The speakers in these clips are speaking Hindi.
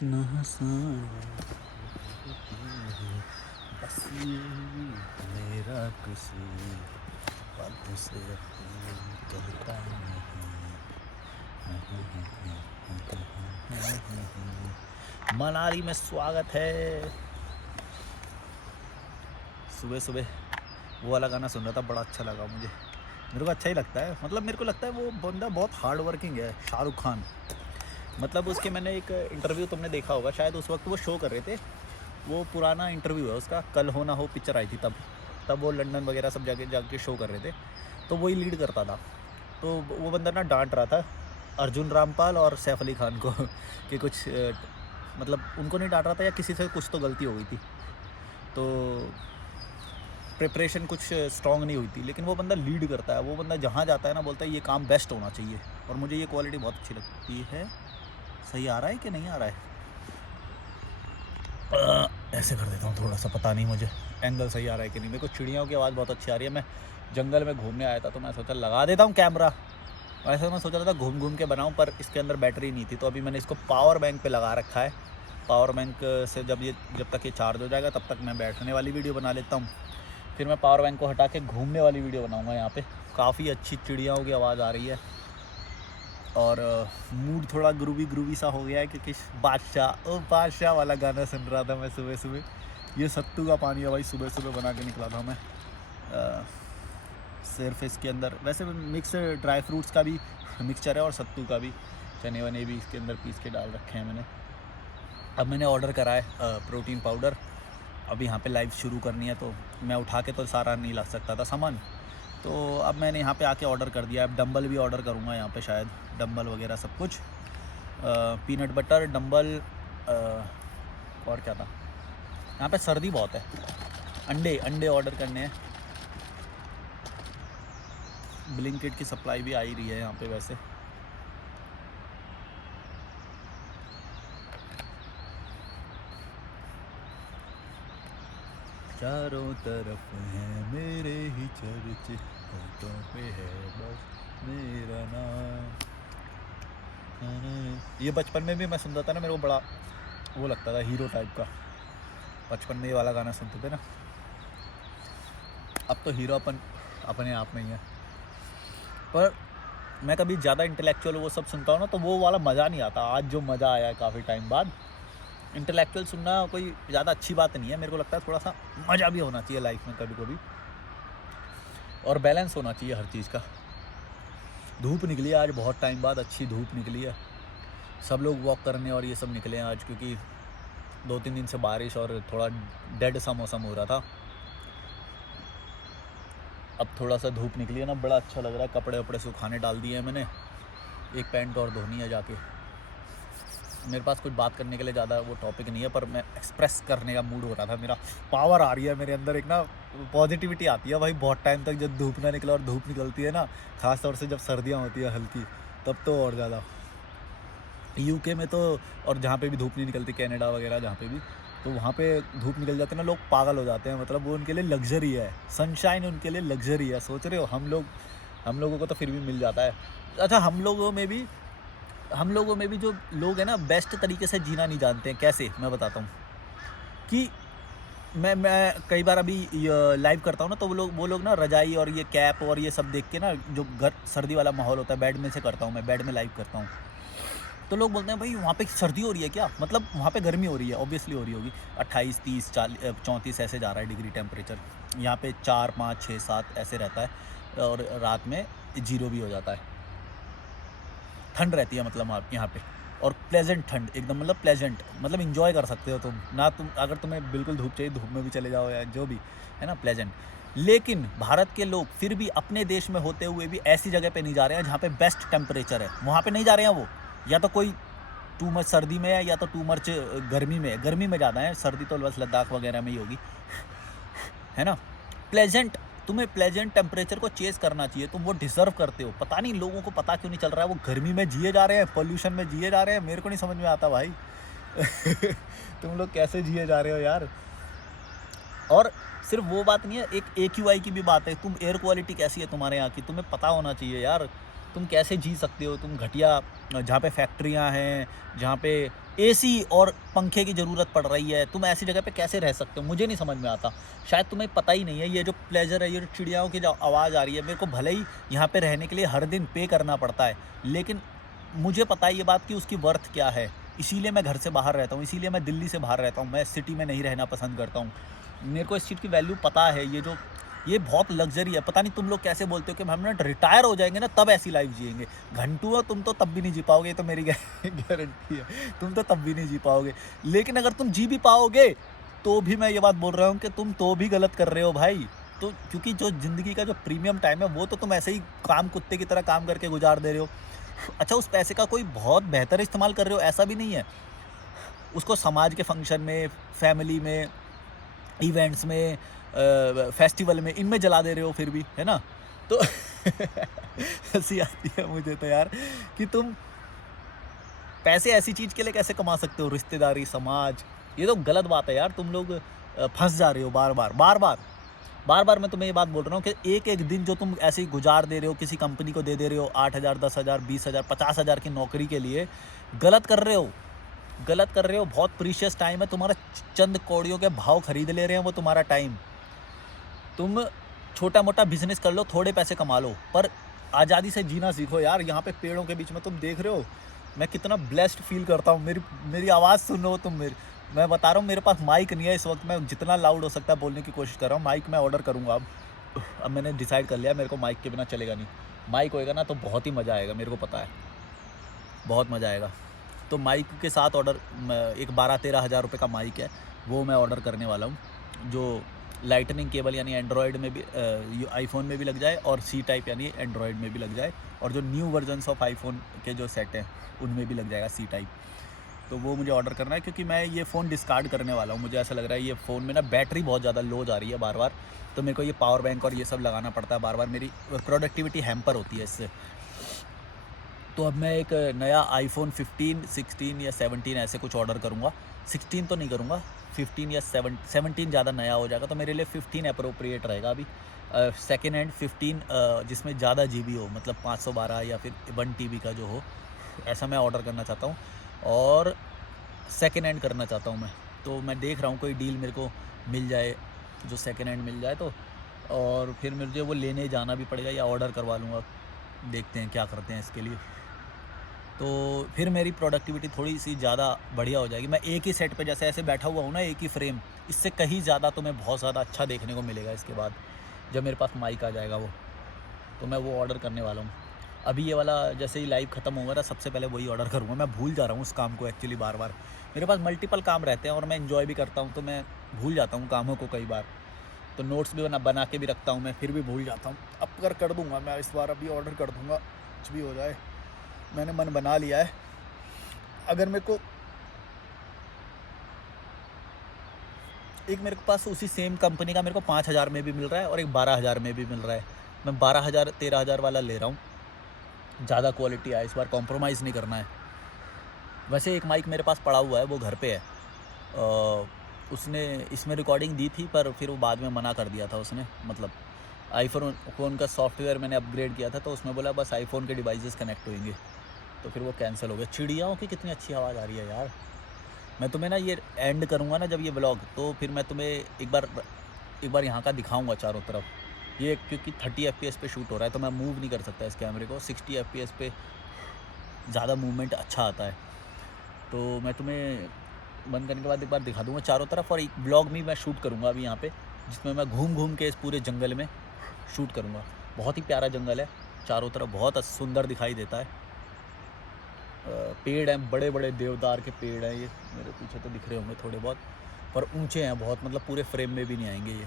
हुस्न हसाना बस यही मेरा किसी बात से कहता नहीं। मनाली में स्वागत है। सुबह सुबह वो वाला गाना सुन रहा था, बड़ा अच्छा लगा मुझे। मेरे को अच्छा ही लगता है, मतलब मेरे को लगता है वो बंदा बहुत हार्ड वर्किंग है, शाहरुख खान। मतलब उसके मैंने एक इंटरव्यू, तुमने देखा होगा शायद, उस वक्त वो शो कर रहे थे। वो पुराना इंटरव्यू है उसका, कल हो ना हो पिक्चर आई थी तब वो लंदन वगैरह सब जाके शो कर रहे थे, तो वही लीड करता था। तो वो बंदा ना डांट रहा था अर्जुन रामपाल और सैफ अली खान को कि कुछ मतलब उनको नहीं डांट रहा था, या किसी से कुछ तो गलती हो गई थी, तो प्रिपरेशन कुछ स्ट्रॉन्ग नहीं हुई थी। लेकिन वो बंदा लीड करता है, वो बंदा जहाँ जाता है ना बोलता है ये काम बेस्ट होना चाहिए, और मुझे ये क्वालिटी बहुत अच्छी लगती है। सही आ रहा है कि नहीं आ रहा है? ऐसे कर देता हूँ थोड़ा सा, पता नहीं मुझे एंगल सही आ रहा है कि नहीं। मेरे को चिड़ियों की आवाज़ बहुत अच्छी आ रही है। मैं जंगल में घूमने आया था, तो मैं सोचा लगा देता हूँ कैमरा। वैसे मैं सोच रहा था घूम घूम के बनाऊँ, पर इसके अंदर बैटरी नहीं थी, तो अभी मैंने इसको पावर बैंक पे लगा रखा है। पावर बैंक से जब तक ये चार्ज हो जाएगा तब तक मैं बैठने वाली वीडियो बना लेता हूँ, फिर मैं पावर बैंक को हटा के घूमने वाली वीडियो बनाऊँगा। यहाँ पे काफ़ी अच्छी चिड़ियाओं की आवाज़ आ रही है, और मूड थोड़ा ग्रूवी सा हो गया है, क्योंकि बादशाह वाला गाना सुन रहा था मैं सुबह सुबह। ये सत्तू का पानी है भाई, सुबह सुबह बना के निकला था मैं। सिर्फ इसके अंदर वैसे मिक्स ड्राई फ्रूट्स का भी मिक्सचर है, और सत्तू का भी, चने वने भी इसके अंदर पीस के डाल रखे हैं मैंने। अब मैंने ऑर्डर करा है प्रोटीन पाउडर। अब यहाँ पे लाइव शुरू करनी है, तो मैं उठा के तो सारा नहीं ला सकता था सामान, तो अब मैंने यहाँ पे आके ऑर्डर कर दिया है। अब डंबल भी ऑर्डर करूँगा यहाँ पे, शायद डंबल वगैरह सब कुछ, पीनट बटर डंबल, और क्या था यहाँ पे। सर्दी बहुत है, अंडे ऑर्डर करने हैं। ब्लिंकिट की सप्लाई भी आ ही रही है यहाँ पे वैसे। चारों तरफ है मेरे ही चर्चे, होठों पे है बस मेरा नाम। ये बचपन में भी मैं सुनता था ना, मेरे को बड़ा वो लगता था, हीरो टाइप का। बचपन में ये वाला गाना सुनते थे ना। अब तो हीरो अपने आप में ही है, पर मैं कभी ज़्यादा इंटेलेक्चुअल वो सब सुनता हूँ ना, तो वो वाला मज़ा नहीं आता। आज जो मज़ा आया है काफ़ी टाइम बाद, इंटेलेक्चुअल सुनना कोई ज़्यादा अच्छी बात नहीं है। मेरे को लगता है थोड़ा सा मज़ा भी होना चाहिए लाइफ में कभी कभी, और बैलेंस होना चाहिए हर चीज़ का। धूप निकली है आज बहुत टाइम बाद, अच्छी धूप निकली है। सब लोग वॉक करने और ये सब निकले हैं आज, क्योंकि 2-3 दिन से बारिश और थोड़ा डेड सा मौसम हो रहा था। अब थोड़ा सा धूप निकली है ना, बड़ा अच्छा लग रहा है। कपड़े वपड़े सुखाने डाल दिए हैं मैंने, एक पैंट और धोनी है जाके। मेरे पास कुछ बात करने के लिए ज़्यादा वो टॉपिक नहीं है, पर मैं एक्सप्रेस करने का मूड हो रहा था मेरा। पावर आ रही है मेरे अंदर, एक ना पॉजिटिविटी आती है भाई। बहुत टाइम तक जब धूप ना निकला, और धूप निकलती है ना, ख़ास तौर से जब सर्दियाँ होती है हल्की, तब तो और ज़्यादा। यूके में तो, और जहाँ पे भी धूप नहीं निकलती, कनाडा वगैरह जहाँ पे भी, तो वहाँ पे धूप निकल जाते हैं ना, लोग पागल हो जाते हैं। मतलब वो उनके लिए लग्जरी है, सनशाइन उनके लिए लग्जरी है। सोच रहे हो, हम लोगों को तो फिर भी मिल जाता है। अच्छा, हम लोगों में भी जो लोग हैं ना, बेस्ट तरीके से जीना नहीं जानते हैं। कैसे, मैं बताता हूँ कि मैं कई बार अभी लाइव करता हूँ ना, तो वो लोग ना रजाई और ये कैप और ये सब देख के ना, जो घर सर्दी वाला माहौल होता है, बेड में से करता हूँ मैं, बेड में लाइव करता हूँ, तो लोग बोलते हैं भाई वहाँ पे सर्दी हो रही है क्या? मतलब वहाँ पे गर्मी हो रही है, ऑब्वियसली हो रही होगी। 28, 30, 40, 34 ऐसे जा रहा है डिग्री टेम्परेचर। यहाँ पे 4, 5, 6, 7 ऐसे रहता है, और रात में 0 भी हो जाता है। ठंड रहती है मतलब आप यहाँ पे, और प्लेजेंट ठंड एकदम, मतलब प्लेजेंट, मतलब इंजॉय कर सकते हो तुम ना। तुम अगर तुम्हें बिल्कुल धूप चाहिए, धूप में भी चले जाओ, या जो भी है ना, प्लेजेंट। लेकिन भारत के लोग फिर भी अपने देश में होते हुए भी ऐसी जगह पे नहीं जा रहे हैं जहाँ पे बेस्ट टेम्परेचर है, वहाँ पे नहीं जा रहे हैं वो। या तो कोई टू मच सर्दी में है, या तो टू मच गर्मी में है। गर्मी में ज़्यादा है, सर्दी तो बस लद्दाख वगैरह में ही होगी, है ना। प्लेजेंट, तुम्हें प्लेजेंट टेम्परेचर को चेस करना चाहिए, तुम वो डिजर्व करते हो। पता नहीं लोगों को पता क्यों नहीं चल रहा है, वो गर्मी में जिए जा रहे हैं, पोल्यूशन में जिए जा रहे हैं। मेरे को नहीं समझ में आता भाई तुम लोग कैसे जिए जा रहे हो यार। और सिर्फ वो बात नहीं है, एक AQI की भी बात है। तुम एयर क्वालिटी कैसी है तुम्हारे यहाँ की, तुम्हें पता होना चाहिए यार। तुम कैसे जी सकते हो, तुम घटिया, जहाँ पे फैक्ट्रियाँ हैं, जहाँ पे एसी और पंखे की ज़रूरत पड़ रही है, तुम ऐसी जगह पे कैसे रह सकते हो? मुझे नहीं समझ में आता। शायद तुम्हें पता ही नहीं है, ये जो प्लेज़र है, ये जो चिड़ियाओं की जो आवाज़ आ रही है, मेरे को भले ही यहाँ पे रहने के लिए हर दिन पे करना पड़ता है, लेकिन मुझे पता है ये बात कि उसकी वर्थ क्या है। इसीलिए मैं घर से बाहर रहता हूँ, इसीलिए मैं दिल्ली से बाहर रहता हूँ, मैं सिटी में नहीं रहना पसंद करता हूँ। मेरे को इस चीज़ की वैल्यू पता है, ये बहुत लग्ज़री है। पता नहीं तुम लोग कैसे बोलते हो कि हम ना रिटायर हो जाएँगे ना तब ऐसी लाइफ़ जिएँगे। घंटू हो तुम तो तब भी नहीं जी पाओगे, ये तो मेरी गारंटी है। तुम तो तब भी नहीं जी पाओगे। लेकिन अगर तुम जी भी पाओगे, तो भी मैं ये बात बोल रहा हूँ कि तुम तो भी गलत कर रहे हो भाई। तो क्योंकि जो ज़िंदगी का जो प्रीमियम टाइम है, वो तो तुम ऐसे ही काम कुत्ते की तरह काम करके गुज़ार दे रहे हो। अच्छा, उस पैसे का कोई बहुत बेहतर इस्तेमाल कर रहे हो, ऐसा भी नहीं है। उसको समाज के फंक्शन में, फैमिली में, इवेंट्स में, फेस्टिवल में, इनमें जला दे रहे हो फिर भी, है ना? तो हँसी आती है मुझे तो यार कि तुम पैसे ऐसी चीज़ के लिए कैसे कमा सकते हो? रिश्तेदारी, समाज, ये तो गलत बात है यार। तुम लोग फँस जा रहे हो बार-बार मैं तुम्हें ये बात बोल रहा हूँ कि एक-एक दिन जो तुम ऐसे ही गुजार दे रहे हो, किसी कंपनी को दे रहे हो 8,000, 10,000, 20,000, 50,000 की नौकरी के लिए, गलत कर रहे हो। गलत कर रहे हो। बहुत प्रीशियस टाइम है तुम्हारा, चंद कौड़ियों के भाव खरीद ले रहे हैं वो तुम्हारा टाइम। तुम छोटा-मोटा बिज़नेस कर लो, थोड़े पैसे कमा लो, पर आज़ादी से जीना सीखो यार। यहाँ पे पेड़ों के बीच में तुम देख रहे हो, मैं कितना ब्लेस्ड फ़ील करता हूँ। मेरी आवाज़ सुन रहे हो तुम मेरी। मैं बता रहा हूँ, मेरे पास माइक नहीं है इस वक़्त, मैं जितना लाउड हो सकता है बोलने की कोशिश कर रहा हूँ। माइक मैं ऑर्डर करूँगा अब। मैंने डिसाइड कर लिया, मेरे को माइक के बिना चलेगा नहीं। माइक होएगा ना तो बहुत ही मज़ा आएगा, मेरे को पता है, बहुत मज़ा आएगा। तो माइक के साथ ऑर्डर, एक 12-13 हज़ार रुपये का माइक है, वो मैं ऑर्डर करने वाला हूँ, जो लाइटनिंग केबल यानी एंड्रॉयड में भी, आईफ़ोन में भी लग जाए, और सी टाइप यानी एंड्रॉयड में भी लग जाए, और जो न्यू वर्जन्स ऑफ आईफ़ोन के जो सेट हैं उनमें भी लग जाएगा सी टाइप। तो वो मुझे ऑर्डर करना है, क्योंकि मैं ये फ़ोन डिस्कार्ड करने वाला हूँ। मुझे ऐसा लग रहा है ये फ़ोन में ना बैटरी बहुत ज़्यादा लो जा रही है बार-बार, तो मेरे को ये पावर बैंक और ये सब लगाना पड़ता है बार-बार, मेरी प्रोडक्टिविटी हैम्पर होती है इससे। तो अब मैं एक नया आईफ़ोन 15, 16 या 17 ऐसे कुछ ऑर्डर करूँगा। 16 तो नहीं करूँगा, 15 या 17 ज़्यादा नया हो जाएगा, तो मेरे लिए 15 एप्रोप्रिएट रहेगा अभी। सेकंड हैंड 15, जिसमें ज़्यादा जीबी हो, मतलब 512 या फिर 1 टीबी का जो हो, ऐसा मैं ऑर्डर करना चाहता हूँ, और सेकंड हैंड करना चाहता हूँ मैं। तो मैं देख रहा हूँ कोई डील मेरे को मिल जाए, जो सेकंड हैंड मिल जाए तो, और फिर मुझे वो लेने जाना भी पड़ेगा या ऑर्डर करवा लूँगा। देखते हैं क्या करते हैं इसके लिए। तो फिर मेरी प्रोडक्टिविटी थोड़ी-सी ज़्यादा बढ़िया हो जाएगी। मैं एक ही सेट पे जैसे ऐसे बैठा हुआ हूँ ना, एक ही फ्रेम, इससे कहीं ज़्यादा तुम्हें बहुत ज़्यादा अच्छा देखने को मिलेगा इसके बाद, जब मेरे पास माइक आ जाएगा वो। तो मैं वो ऑर्डर करने वाला हूँ। अभी ये वाला जैसे ही लाइव ख़त्म होगा ना, सबसे पहले वही ऑर्डर करूँगा। मैं भूल जा रहा हूँ उस काम को एक्चुअली बार-बार। मेरे पास मल्टीपल काम रहते हैं और मैं एन्जॉय भी करता हूँ, तो मैं भूल जाता हूँ कामों को कई बार। तो नोट्स भी बना के भी रखता हूँ मैं, फिर भी भूल जाता हूँ। अब कर दूँगा मैं इस बार, अभी ऑर्डर कर दूँगा, कुछ भी हो जाए। मैंने मन बना लिया है। अगर मेरे को मेरे पास उसी सेम कंपनी का मेरे को 5,000 में भी मिल रहा है और एक 12,000 में भी मिल रहा है। मैं 12,000 13,000 वाला ले रहा हूँ। ज़्यादा क्वालिटी है, इस बार कॉम्प्रोमाइज़ नहीं करना है। वैसे एक माइक मेरे पास पड़ा हुआ है, वो घर पे है। उसने इसमें रिकॉर्डिंग दी थी, पर फिर वो बाद में मना कर दिया था उसने। मतलब फ़ोन का सॉफ्टवेयर मैंने अपग्रेड किया था, तो उसमें बोला बस आईफ़ोन के डिवाइसेस कनेक्ट होंगे, तो फिर वो कैंसिल हो गया। चिड़ियाओं की कितनी अच्छी आवाज़ आ रही है यार। मैं तुम्हें ना ये एंड करूँगा ना जब ये व्लॉग, तो फिर मैं तुम्हें एक बार यहाँ का दिखाऊँगा चारों तरफ। ये क्योंकि 30 एफपीएस पे शूट हो रहा है, तो मैं मूव नहीं कर सकता इस कैमरे को। 60 एफपीएस पे ज़्यादा मूवमेंट अच्छा आता है। तो मैं तुम्हें बंद करने के बाद एक बार दिखा दूँगा चारों तरफ, और एक ब्लॉग भी मैं शूट करूँगा अभी यहाँ पे, जिसमें मैं घूम के इस पूरे जंगल में शूट करूँगा। बहुत ही प्यारा जंगल है, चारों तरफ बहुत सुंदर दिखाई देता है। पेड़ हैं, बड़े-बड़े देवदार के पेड़ हैं ये, मेरे पीछे तो दिख रहे होंगे थोड़े बहुत, पर ऊंचे हैं बहुत, मतलब पूरे फ्रेम में भी नहीं आएंगे ये।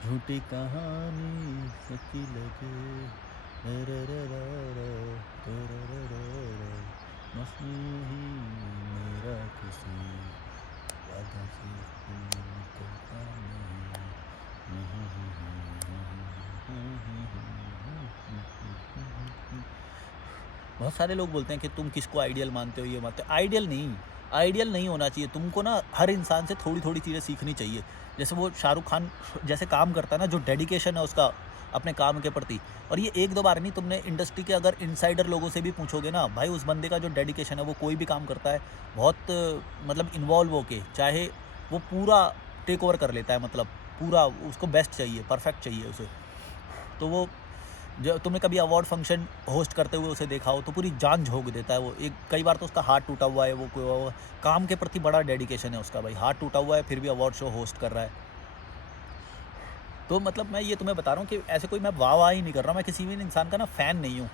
झूठी कहानी सच्ची लगे, मेरा किसी वादा से निकलता नहीं। बहुत सारे लोग बोलते हैं कि तुम किसको आइडियल मानते हो, ये मानते हो। आइडियल नहीं होना चाहिए तुमको ना। हर इंसान से थोड़ी थोड़ी चीज़ें सीखनी चाहिए। जैसे वो शाहरुख खान जैसे काम करता है ना, जो डेडिकेशन है उसका, अपने काम के प्रति। और ये एक दो बार नहीं, तुमने इंडस्ट्री के अगर इनसाइडर लोगों से भी पूछोगे ना भाई, उस बंदे का जो डेडिकेशन है, वो कोई भी काम करता है बहुत मतलब इन्वॉल्व होके, चाहे वो पूरा टेक ओवर कर लेता है, मतलब पूरा उसको बेस्ट चाहिए, परफेक्ट चाहिए उसे। तो वो जो तुमने कभी अवार्ड फंक्शन होस्ट करते हुए उसे देखा हो तो पूरी जान झोंक देता है वो। एक कई बार तो उसका हाथ टूटा हुआ है, वो काम के प्रति बड़ा डेडिकेशन है उसका भाई, हाथ टूटा हुआ है फिर भी अवार्ड शो होस्ट कर रहा है। तो मतलब मैं ये तुम्हें बता रहा हूँ कि ऐसे कोई मैं वाह ही नहीं कर रहा, मैं किसी भी इंसान का ना फ़ैन नहीं हूँ,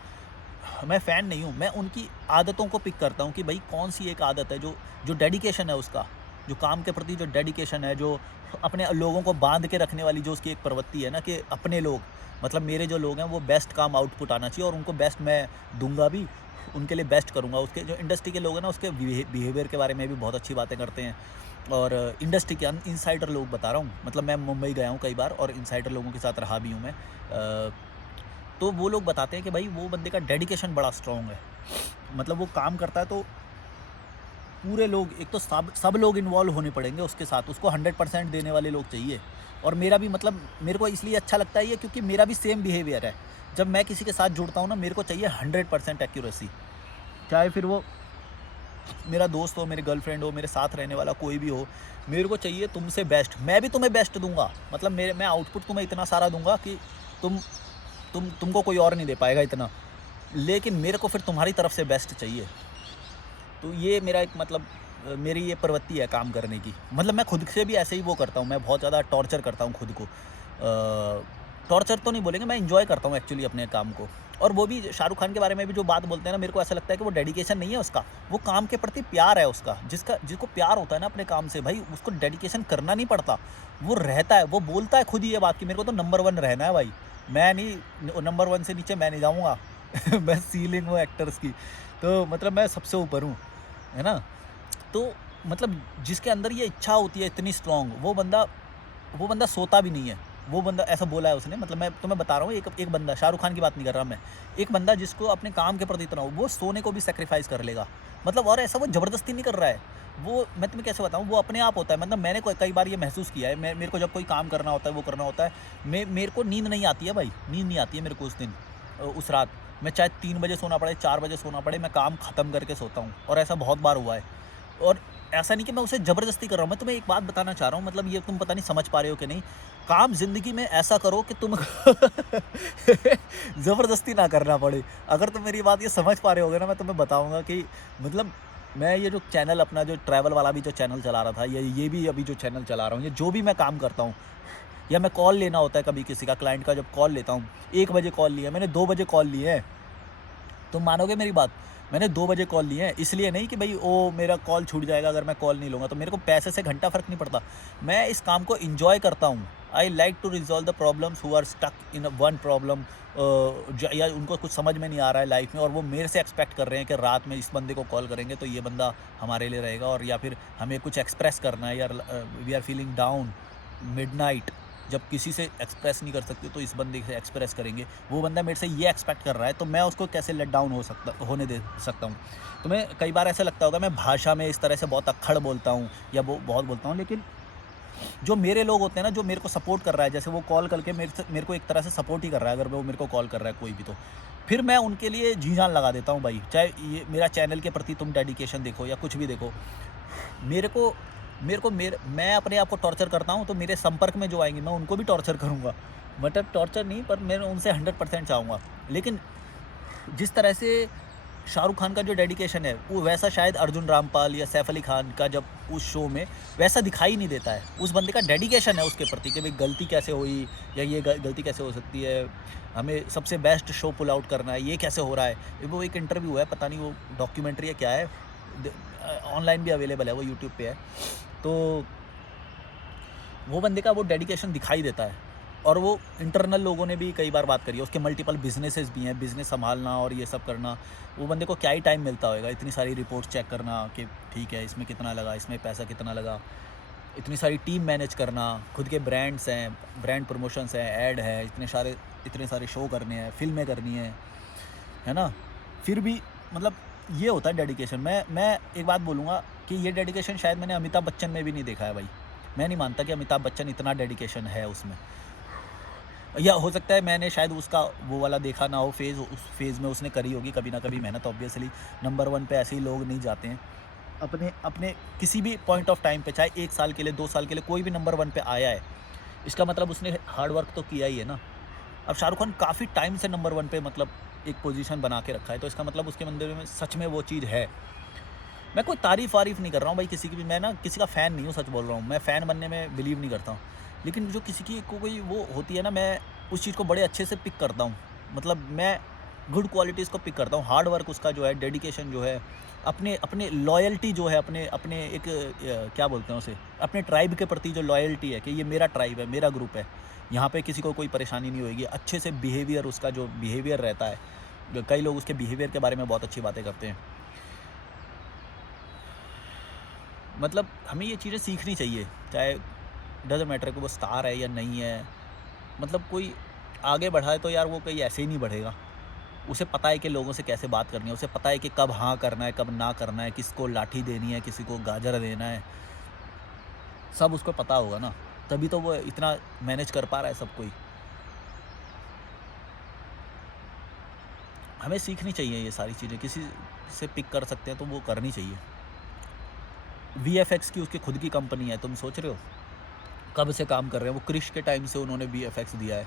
मैं फ़ैन नहीं हूँ। मैं उनकी आदतों को पिक करता हूँ कि भाई कौन सी एक आदत है जो जो डेडिकेशन है उसका, जो काम के प्रति जो डेडिकेशन है, जो अपने लोगों को बांध के रखने वाली जो उसकी एक प्रवृत्ति है ना, कि अपने लोग, मतलब मेरे जो लोग हैं वो बेस्ट काम आउटपुट आना चाहिए और उनको बेस्ट मैं दूंगा भी, उनके लिए बेस्ट करूँगा। उसके जो इंडस्ट्री के लोग हैं ना, उसके बिहेवियर के बारे में भी बहुत अच्छी बातें करते हैं। और इंडस्ट्री के इनसाइडर लोग बता रहा हूँ, मतलब मैं मुंबई गया हूँ कई बार और इनसाइडर लोगों के साथ रहा भी हूँ मैं। तो वो लोग बताते हैं कि भाई वो बंदे का डेडिकेशन बड़ा स्ट्रॉन्ग है, मतलब वो काम करता है तो पूरे लोग, एक तो सब लोग इन्वॉल्व होने पड़ेंगे उसके साथ, उसको 100% देने वाले लोग चाहिए। और मेरा भी मतलब मेरे को इसलिए अच्छा लगता है ये, क्योंकि मेरा भी सेम बिहेवियर है। जब मैं किसी के साथ जुड़ता हूँ ना, मेरे को चाहिए 100% एक्यूरेसी, चाहे फिर वो मेरा दोस्त हो, मेरी गर्लफ्रेंड हो, मेरे साथ रहने वाला कोई भी हो, मेरे को चाहिए तुमसे बेस्ट। मैं भी तुम्हें बेस्ट दूंगा, मतलब मैं आउटपुट तुम्हें इतना सारा दूंगा कि तुमको कोई और नहीं दे पाएगा इतना, लेकिन मेरे को फिर तुम्हारी तरफ से बेस्ट चाहिए। तो ये मेरा एक मतलब मेरी ये प्रवृत्ति है काम करने की। मतलब मैं खुद से भी ऐसे ही वो करता हूँ, मैं बहुत ज़्यादा टॉर्चर करता हूँ खुद को। टॉर्चर तो नहीं बोलेंगे, मैं इंजॉय करता हूँ एक्चुअली अपने काम को। और वो भी शाहरुख खान के बारे में भी जो बात बोलते हैं ना, मेरे को ऐसा लगता है कि वो डेडिकेशन नहीं है उसका, वो काम के प्रति प्यार है उसका। जिसको प्यार होता है ना अपने काम से, भाई उसको डेडिकेशन करना नहीं पड़ता, वो रहता है, वो बोलता है खुद ही ये बात कि मेरे को तो नंबर 1 रहना है भाई, मैं नहीं नंबर 1 से नीचे मैं नहीं जाऊँगा मैं सीलिंग हूँ एक्टर्स की, तो मतलब मैं सबसे ऊपर हूँ, है ना। तो मतलब जिसके अंदर ये इच्छा होती है इतनी स्ट्रॉन्ग, वो बंदा सोता भी नहीं है। वो बंदा, ऐसा बोला है उसने, मतलब मैं तुम्हें बता रहा हूँ, एक बंदा, शाहरुख खान की बात नहीं कर रहा मैं, एक बंदा जिसको अपने काम के प्रति इतना हो, वो सोने को भी सेक्रीफाइस कर लेगा, मतलब। और ऐसा वो ज़बरदस्ती नहीं कर रहा है, वो मैं तुम्हें कैसे बताऊँ, वो अपने आप होता है। मतलब मैंने कई बार ये महसूस किया है, मेरे को जब कोई काम करना होता है, वो करना होता है, मेरे को नींद नहीं आती है भाई, नींद नहीं आती है मेरे को उस दिन, उस रात। मैं चाहे 3 बजे सोना पड़े, 4 बजे सोना पड़े, मैं काम ख़त्म करके सोता हूँ, और ऐसा बहुत बार हुआ है। और ऐसा नहीं कि मैं उसे ज़बरदस्ती कर रहा हूँ, मैं तुम्हें एक बात बताना चाह रहा हूँ, मतलब ये तुम पता नहीं समझ पा रहे हो कि नहीं। काम ज़िंदगी में ऐसा करो कि तुम ज़बरदस्ती ना करना पड़े। अगर तुम मेरी बात ये समझ पा रहे होगे ना, मैं तुम्हें बताऊँगा कि मतलब मैं ये जो चैनल अपना, जो ट्रैवल वाला भी जो चैनल चला रहा था, ये भी अभी जो चैनल चला रहा हूँ, ये जो भी मैं काम करता हूँ, या मैं कॉल लेना होता है कभी किसी का, क्लाइंट का जब कॉल लेता हूँ, 1 बजे कॉल लिया मैंने, 2 बजे कॉल लिए हैं, तुम मानोगे मेरी बात, मैंने 2 बजे कॉल लिए हैं, इसलिए नहीं कि भाई ओ मेरा कॉल छूट जाएगा अगर मैं कॉल नहीं लूँगा, तो मेरे को पैसे से घंटा फ़र्क नहीं पड़ता। मैं इस काम को एन्जॉय करता हूँ। I like to resolve the problems who are stuck in one problem, या उनको कुछ समझ में नहीं आ रहा है लाइफ में, और वो मेरे से एक्सपेक्ट कर रहे हैं कि रात में इस बंदे को कॉल करेंगे तो ये बंदा हमारे लिए रहेगा, और या फिर हमें कुछ एक्सप्रेस करना है, या we are feeling down midnight, जब किसी से एक्सप्रेस नहीं कर सकते तो इस बंदे से एक्सप्रेस करेंगे। वो बंदा मेरे से ये एक्सपेक्ट कर रहा है, तो मैं उसको कैसे लेट डाउन होने दे सकता हूँ। तुम्हें कई बार ऐसा लगता होगा मैं भाषा में इस तरह से बहुत अक्खड़ बोलता हूँ या बहुत बोलता हूँ, लेकिन जो मेरे लोग होते हैं ना, जो मेरे को सपोर्ट कर रहा है, जैसे वो कॉल करके मेरे को एक तरह से सपोर्ट ही कर रहा है, अगर वो मेरे को कॉल कर रहा है कोई भी, तो फिर मैं उनके लिए जी जान लगा देता हूँ भाई। चाहे ये मेरा चैनल के प्रति तुम डेडिकेशन देखो या कुछ भी देखो, मैं अपने आप को टॉर्चर करता हूँ, तो मेरे संपर्क में जो आएंगे मैं उनको भी टॉर्चर करूँगा। मतलब टॉर्चर नहीं, पर मैं उनसे 100% चाहूँगा। लेकिन जिस तरह से शाहरुख खान का जो डेडिकेशन है, वो वैसा शायद अर्जुन रामपाल या सैफ अली खान का जब उस शो में वैसा दिखाई नहीं देता है। उस बंदे का डेडिकेशन है उसके प्रति कि भाई गलती कैसे हुई, या ये गलती कैसे हो सकती है, हमें सबसे बेस्ट शो पुल आउट करना है, ये कैसे हो रहा है। वो एक इंटरव्यू है, पता नहीं वो डॉक्यूमेंट्री है क्या है, ऑनलाइन भी अवेलेबल है, वो यूट्यूब पे है। तो वो बंदे का वो डेडिकेशन दिखाई देता है, और वो इंटरनल लोगों ने भी कई बार बात करी है, उसके मल्टीपल बिजनेसेस भी हैं, बिज़नेस संभालना और ये सब करना, वो बंदे को क्या ही टाइम मिलता होगा इतनी सारी रिपोर्ट्स चेक करना कि ठीक है इसमें कितना लगा, इसमें पैसा कितना लगा, इतनी सारी टीम मैनेज करना, खुद के ब्रांड्स हैं, ब्रांड प्रमोशंस हैं, ऐड है, इतने सारे शो करने हैं, फिल्में करनी है ना। फिर भी मतलब ये होता है डेडिकेशन। मैं एक बात बोलूँगा कि ये डेडिकेशन शायद मैंने अमिताभ बच्चन में भी नहीं देखा है भाई। मैं नहीं मानता कि अमिताभ बच्चन इतना डेडिकेशन है उसमें। या हो सकता है मैंने शायद उसका वो वाला देखा ना हो फेज़, उस फेज़ में उसने करी होगी कभी ना कभी मेहनत। ऑब्वियसली नंबर 1 पे ऐसे ही लोग नहीं जाते हैं। अपने अपने किसी भी पॉइंट ऑफ टाइम पे, चाहे 1 साल के लिए, 2 साल के लिए, कोई भी नंबर 1 पे आया है, इसका मतलब उसने हार्ड वर्क तो किया ही है ना। अब शाहरुख खान काफ़ी टाइम से नंबर 1 पे मतलब एक पोजीशन बना के रखा है, तो इसका मतलब उसके अंदर में सच में वो चीज़ है। मैं कोई तारीफ़-वारीफ़ नहीं कर रहा हूँ भाई किसी की भी, मैं ना किसी का फ़ैन नहीं हूँ, सच बोल रहा हूँ। मैं फ़ैन बनने में बिलीव नहीं करता हूँ। लेकिन जो किसी की कोई वो होती है ना, मैं उस चीज़ को बड़े अच्छे से पिक करता हूँ। मतलब मैं गुड क्वालिटीज़ को पिक करता हूँ। हार्ड वर्क उसका जो है, डेडिकेशन जो है, अपने अपने लॉयल्टी जो है, अपने अपने एक क्या बोलते हैं उसे, अपने ट्राइब के प्रति जो लॉयल्टी है कि ये मेरा ट्राइब है, मेरा ग्रुप है। यहाँ पे किसी को कोई परेशानी नहीं होएगी। अच्छे से बिहेवियर, उसका जो बिहेवियर रहता है, कई लोग उसके बिहेवियर के बारे में बहुत अच्छी बातें करते हैं। मतलब हमें ये चीज़ें सीखनी चाहिए, चाहे डज़न्ट मैटर कि वो स्टार है या नहीं है। मतलब कोई आगे बढ़ा है तो यार वो कहीं ऐसे ही नहीं बढ़ेगा। उसे पता है कि लोगों से कैसे बात करनी है, उसे पता है कि कब हाँ करना है, कब ना करना है, किसको लाठी देनी है, किसी को गाजर देना है, सब उसको पता होगा ना। तभी तो वो इतना मैनेज कर पा रहा है सब कोई। हमें सीखनी चाहिए ये सारी चीज़ें, किसी से पिक कर सकते हैं तो वो करनी चाहिए। वीएफएक्स की उसकी खुद की कंपनी है, तुम सोच रहे हो? कब से काम कर रहे हैं वो, क्रिश के टाइम से उन्होंने वीएफएक्स दिया है।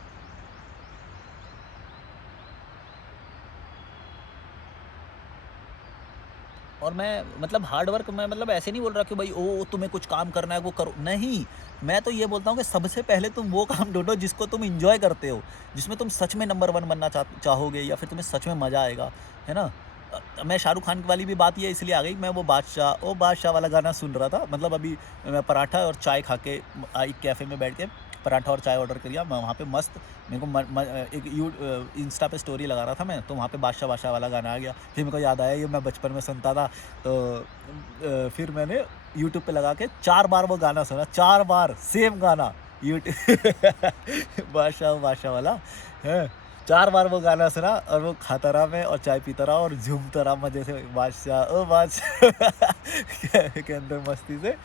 और मैं मतलब हार्ड वर्क, मैं मतलब ऐसे नहीं बोल रहा कि भाई ओ तुम्हें कुछ काम करना है वो करो, नहीं। मैं तो ये बोलता हूँ कि सबसे पहले तुम वो काम ढूंढो जिसको तुम इंजॉय करते हो, जिसमें तुम सच में नंबर 1 बनना चाहोगे, या फिर तुम्हें सच में मज़ा आएगा, है ना। मैं शाहरुख खान वाली भी बात ये इसलिए आ गई, मैं वो बादशाह वाला गाना सुन रहा था। मतलब अभी मैं पराठा और चाय खा के एक कैफ़े में बैठ के पराठा और चाय ऑर्डर किया। मैं वहाँ पे मस्त, मेरे को एक इंस्टा पे स्टोरी लगा रहा था मैं, तो वहाँ पे बादशाह वाला गाना आ गया। फिर मेरे को याद आया ये मैं बचपन में सुनता था। तो फिर मैंने यूट्यूब पे लगा के 4 बार वो गाना सुना, 4 बार सेम गाना यूट्यूब बादशाह वाला है। 4 बार वो गाना सुना और वो खाता रहा मैं और चाय पीता रहा और झूमता रहा मज़े से, बादशाह ओ बादशाह के अंदर मस्ती से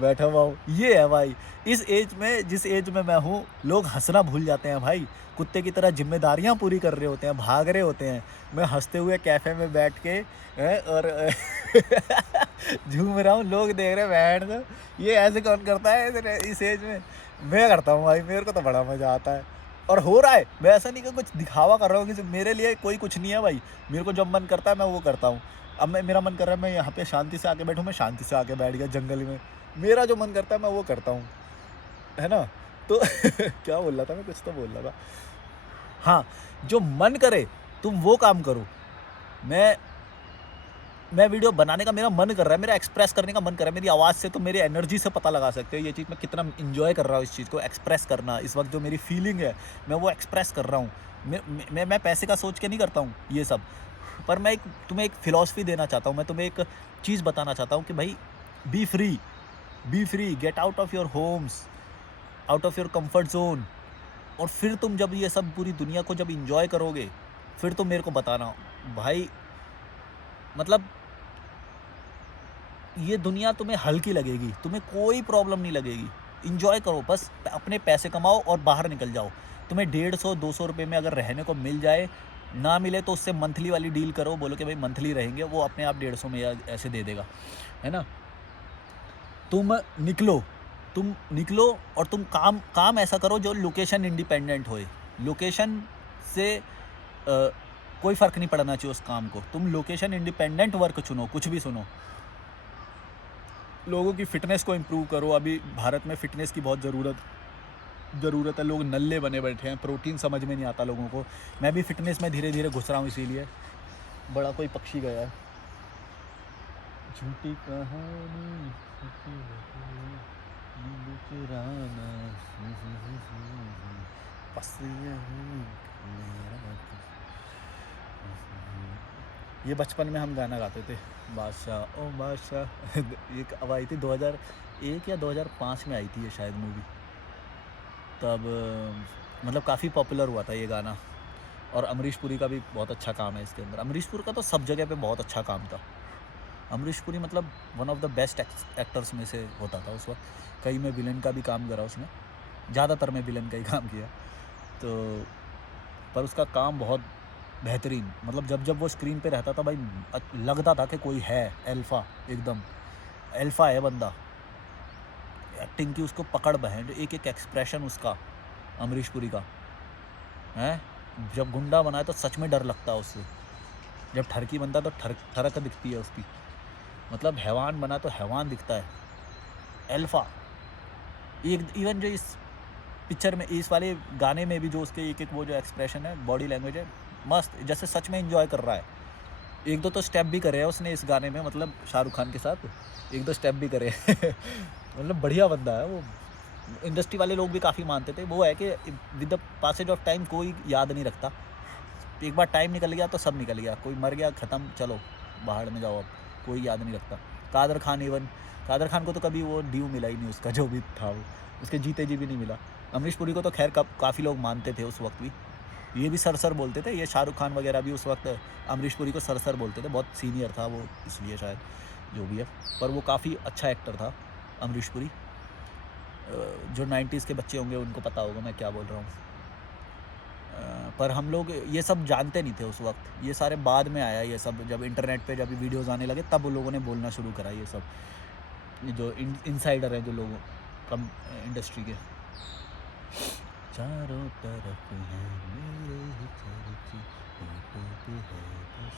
बैठा हुआ हूँ। ये है भाई, इस एज में, जिस एज में मैं हूँ, लोग हँसना भूल जाते हैं भाई। कुत्ते की तरह ज़िम्मेदारियाँ पूरी कर रहे होते हैं, भाग रहे होते हैं। मैं हँसते हुए कैफ़े में बैठ के और झूम रहा हूँ, लोग देख रहे हैं, बैंड तो ये ऐसे कौन करता है इस एज में? मैं करता हूँ भाई, मेरे को तो बड़ा मज़ा आता है। और हो रहा है, मैं ऐसा नहीं कि कुछ दिखावा कर रहा हूँ किसी, मेरे लिए कोई कुछ नहीं है भाई। मेरे को जब मन करता है मैं वो करता हूँ। अब मेरा मन कर रहा है मैं यहाँ पे शांति से आके बैठूँ, मैं शांति से आके बैठ गया जंगल में। मेरा जो मन करता है मैं वो करता हूँ, है ना। तो क्या बोल रहा था मैं, कुछ तो बोल रहा था। हाँ, जो मन करे तुम वो काम करो। मैं मैं वीडियो बनाने का मेरा मन कर रहा है, मेरा एक्सप्रेस करने का मन कर रहा है, मेरी आवाज़ से, तो मेरी एनर्जी से पता लगा सकते हो ये चीज़ मैं कितना एन्जॉय कर रहा हूँ, इस चीज़ को एक्सप्रेस करना। इस वक्त जो मेरी फीलिंग है मैं वो एक्सप्रेस कर रहा हूँ। मैं पैसे का सोच के नहीं करता हूँ ये सब। पर मैं एक तुम्हें एक फ़िलॉसफ़ी देना चाहता हूँ, मैं तुम्हें एक चीज़ बताना चाहता हूँ कि भाई B free, B free, get out of your homes, out of your comfort zone. और फिर तुम जब ये सब पूरी दुनिया को जब एन्जॉय करोगे, फिर तुम मेरे को बताना भाई। मतलब ये दुनिया तुम्हें हल्की लगेगी, तुम्हें कोई प्रॉब्लम नहीं लगेगी। एन्जॉय करो, बस अपने पैसे कमाओ और बाहर निकल जाओ। तुम्हें 150-200 रुपये में अगर रहने को मिल जाए, ना मिले तो उससे मंथली वाली डील करो, बोलो कि भाई मंथली रहेंगे, वो अपने आप 150 में या ऐसे दे देगा, है ना। तुम निकलो, तुम निकलो और तुम काम ऐसा करो जो लोकेशन इंडिपेंडेंट होए। लोकेशन से कोई फ़र्क नहीं पड़ना चाहिए उस काम को। तुम लोकेशन इंडिपेंडेंट वर्क चुनो, कुछ भी सुनो। लोगों की फ़िटनेस को इम्प्रूव करो। अभी भारत में फ़िटनेस की बहुत ज़रूरत है। लोग नल्ले बने बैठे हैं, प्रोटीन समझ में नहीं आता लोगों को। मैं भी फ़िटनेस में धीरे धीरे घुस रहा हूँ, इसीलिए। बड़ा कोई पक्षी गया है। झूठी कहानी नींद चुराना, बस यही मेरा। ये बचपन में हम गाना गाते थे, बादशाह ओ बादशाह। ये अब आई थी 2001 या 2005 में आई थी ये शायद मूवी। तब मतलब काफ़ी पॉपुलर हुआ था ये गाना। और अमरीश पुरी का भी बहुत अच्छा काम है इसके अंदर। अमरीश पुरी का तो सब जगह पे बहुत अच्छा काम था। अमरीश पुरी मतलब one of the best actors में से होता था उस वक्त। कई में विलन का भी काम करा उसने, ज़्यादातर में विलन का ही काम किया। तो पर उसका काम बहुत बेहतरीन, मतलब जब जब वो स्क्रीन पे रहता था भाई लगता था कि कोई है, अल्फ़ा, एकदम अल्फ़ा है बंदा। एक्टिंग की उसको पकड़ बहन, जो एक एक एक्सप्रेशन उसका, अमरीश पुरी का है। जब गुंडा बनाए तो सच में डर लगता है उससे, जब ठरकी बनता है तो ठरक दिखती है उसकी, मतलब हैवान बना तो हैवान दिखता है, अल्फ़ा। एक इवन जो इस पिक्चर में, इस वाले गाने में भी जो उसके एक एक वो जो एक्सप्रेशन है, बॉडी लैंग्वेज है, मस्त, जैसे सच में एंजॉय कर रहा है। एक दो तो स्टेप भी करे हैं उसने इस गाने में, मतलब शाहरुख खान के साथ एक दो स्टेप भी करे हैं। मतलब बढ़िया बंदा है वो। इंडस्ट्री वाले लोग भी काफ़ी मानते थे। वो है कि with the passage of time कोई याद नहीं रखता, एक बार टाइम निकल गया तो सब निकल गया, कोई मर गया ख़त्म, चलो बाहर में जाओ, अब कोई याद नहीं रखता। कादर खान, इवन कादर खान को तो कभी वो ड्यू मिला ही नहीं उसका, जो भी था वो उसके जीते जी भी नहीं मिला। अमरीश पुरी को तो खैर काफ़ी लोग मानते थे उस वक्त भी, ये भी सर बोलते थे, ये शाहरुख खान वगैरह भी उस वक्त अमरीश पुरी को सर बोलते थे, बहुत सीनियर था वो इसलिए शायद, जो भी है। पर वो काफ़ी अच्छा एक्टर था अमरीश पुरी। जो 90s के बच्चे होंगे उनको पता होगा मैं क्या बोल रहा हूँ। पर हम लोग ये सब जानते नहीं थे उस वक्त, ये सारे बाद में आया ये सब, जब इंटरनेट पे जब वीडियोस आने लगे तब उन लोगों ने बोलना शुरू करा ये सब, जो इनसाइडर हैं जो लोग कम इंडस्ट्री के। चारों तरफ है मेरे ही चर्चे, होठों पे है बस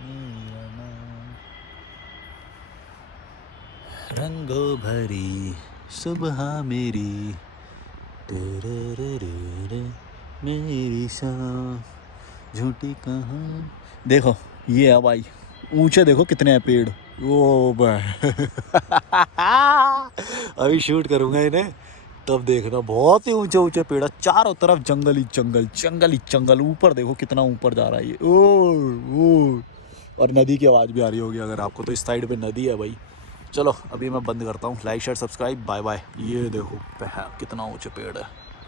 मेरा नाम, रंगों भरी सुबह मेरी, टेरेरेरेरे, मेरी शाम झूठी कहाँ। देखो ये है भाई, ऊंचे देखो कितने हैं पेड़, ओ भाई। अभी शूट करूंगा इन्हें तब देखना, बहुत ही ऊंचे ऊंचे पेड़ है, चारों तरफ जंगल ही जंगल, जंगल ही जंगल। ऊपर देखो कितना ऊपर जा रहा है ये, ओ। और नदी की आवाज़ भी आ रही होगी अगर आपको, तो इस साइड पे नदी है भाई। चलो अभी मैं बंद करता हूँ, like share subscribe, bye bye. ये देखो कितना ऊंचे पेड़ है।